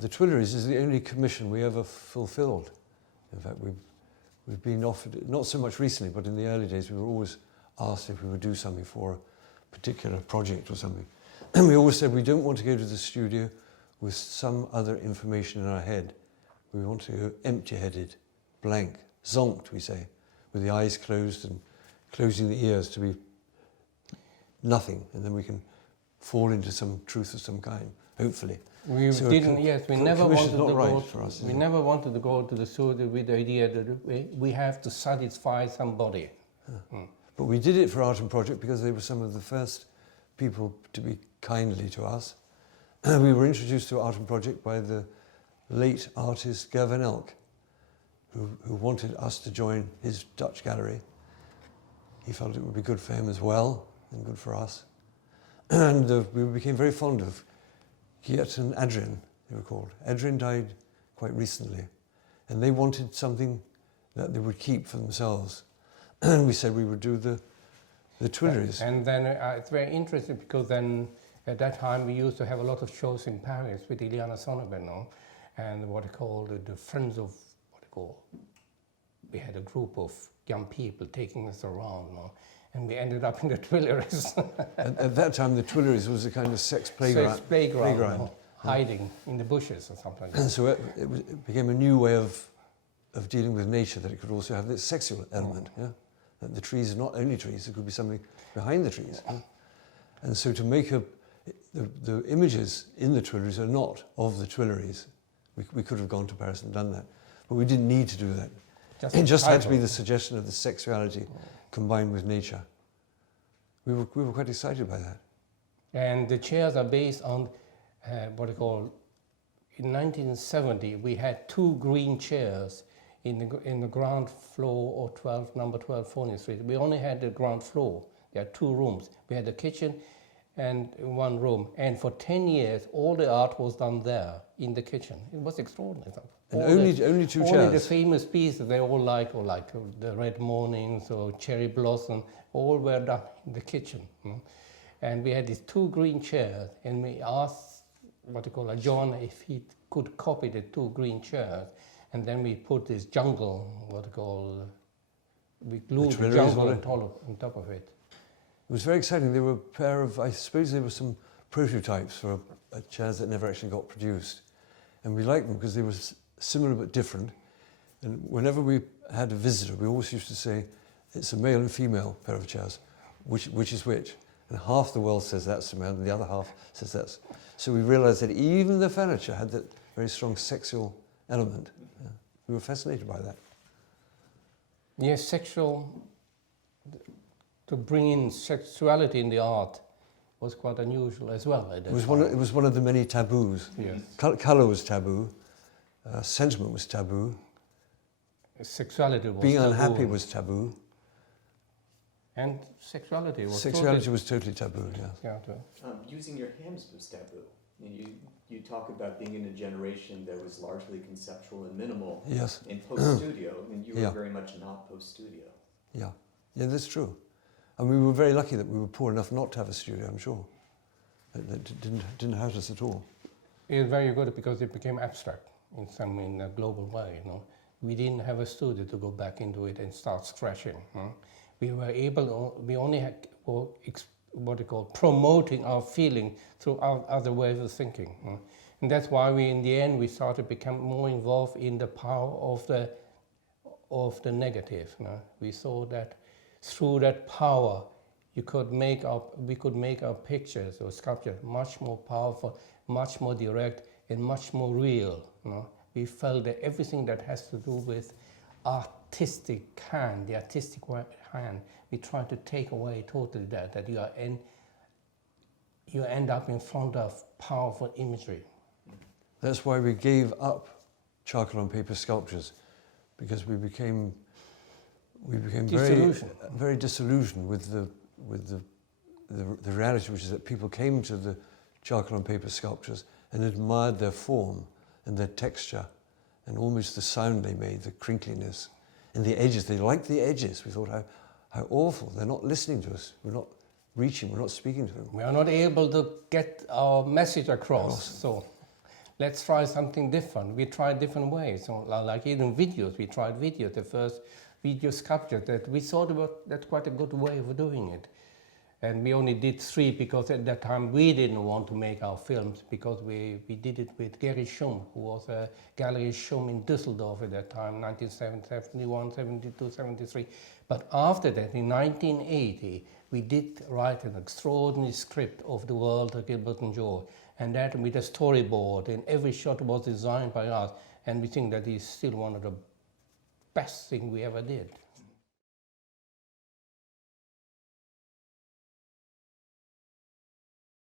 the Tuileries is the only commission we ever fulfilled. In fact, we've been offered it, not so much recently, but in the early days we were always asked if we would do something for a particular project or something. And we always said we don't want to go to the studio with some other information in our head. We want to go empty-headed, blank, zonkt, we say, with the eyes closed and closing the ears to be nothing, and then we can fall into some truth of some kind, hopefully. We never wanted to go to the studio with the idea that we have to satisfy somebody. But we did it for Art and Project because they were some of the first people to be kindly to us. We were introduced to Art and Project by the late artist Gervan Elk, who wanted us to join his Dutch gallery. He felt it would be good for him as well, and good for us. And we became very fond of Geert and Adrian, they were called. Adrian died quite recently, and they wanted something that they would keep for themselves. And we said we would do the Tuileries. And then it's very interesting because then at that time we used to have a lot of shows in Paris with Iliana Sonnenberg, no? And what they call the friends of, we had a group of young people taking us around, no? And we ended up in the Tuileries. At that time, the Tuileries was a kind of sex playground. Sex playground. Hiding in the bushes or something like that. And so it became a new way of dealing with nature, that it could also have this sexual element. Yeah? That the trees are not only trees, it could be something behind the trees. Yeah? And so to make the images in the Tuileries are not of the Tuileries. We could have gone to Paris and done that, but we didn't need to do that. It just had to be the suggestion of the sexuality combined with nature. We were quite excited by that. And the chairs are based on in 1970 we had 2 green chairs in the ground floor of number 12 Forney Street. We only had the ground floor. There are 2 rooms. We had the kitchen and 1 room. And for 10 years all the art was done there in the kitchen. It was extraordinary. And only 2 chairs. Only the famous pieces they all like the Red Mornings or Cherry Blossom, all were done in the kitchen. And we had these 2 green chairs, and we asked John if he could copy the 2 green chairs, and then we put this jungle, we glued the jungle on top of it. It was very exciting. There were a pair of, I suppose there were some prototypes for chairs that never actually got produced. And we liked them because they were similar but different. And whenever we had a visitor, we always used to say, it's a male and female pair of chairs, which is which? And half the world says that's the male, and the other half says that's. So we realized that even the furniture had that very strong sexual element. Yeah. We were fascinated by that. Yes, to bring in sexuality in the art was quite unusual as well. It was one of the many taboos. Yes. Color was taboo, sentiment was taboo, sexuality was being taboo. Unhappy was taboo. And sexuality was totally taboo, yes. Yeah. Using your hands was taboo. You talk about being in a generation that was largely conceptual and minimal. Yes. In post-studio, and you were very much not post-studio. Yeah, that's true. And we were very lucky that we were poor enough not to have a studio, I'm sure. That didn't hurt us at all. It was very good because it became abstract in a global way. We didn't have a studio to go back into it and start scratching. We were we only had promoting our feeling through our other ways of thinking. And that's why in the end we started to become more involved in the power of the negative. We saw that through that power we could make our pictures or sculpture much more powerful, much more direct, and much more real. We felt that everything that has to do with artistic hand, the artistic hand, we try to take away totally that you end up in front of powerful imagery. That's why we gave up charcoal on paper sculptures, because we became very disillusioned with the reality, which is that people came to the charcoal on paper sculptures and admired their form and their texture and almost the sound they made, the crinkliness and the edges. They liked the edges. We thought how awful. They're not listening to us. We're not reaching. We're not speaking to them. We are not able to get our message across. So let's try something different. We tried different ways. So, like even videos, we tried video, the first video sculpture that we thought about, that's quite a good way of doing it. And we only did 3 because at that time we didn't want to make our films, because we did it with Gary Schum, who was a gallery Schum in Düsseldorf at that time, 1971, 72, 73. But after that, in 1980, we did write an extraordinary script of the world of Gilbert and George, and that with a storyboard, and every shot was designed by us, and we think that is still one of the best things we ever did.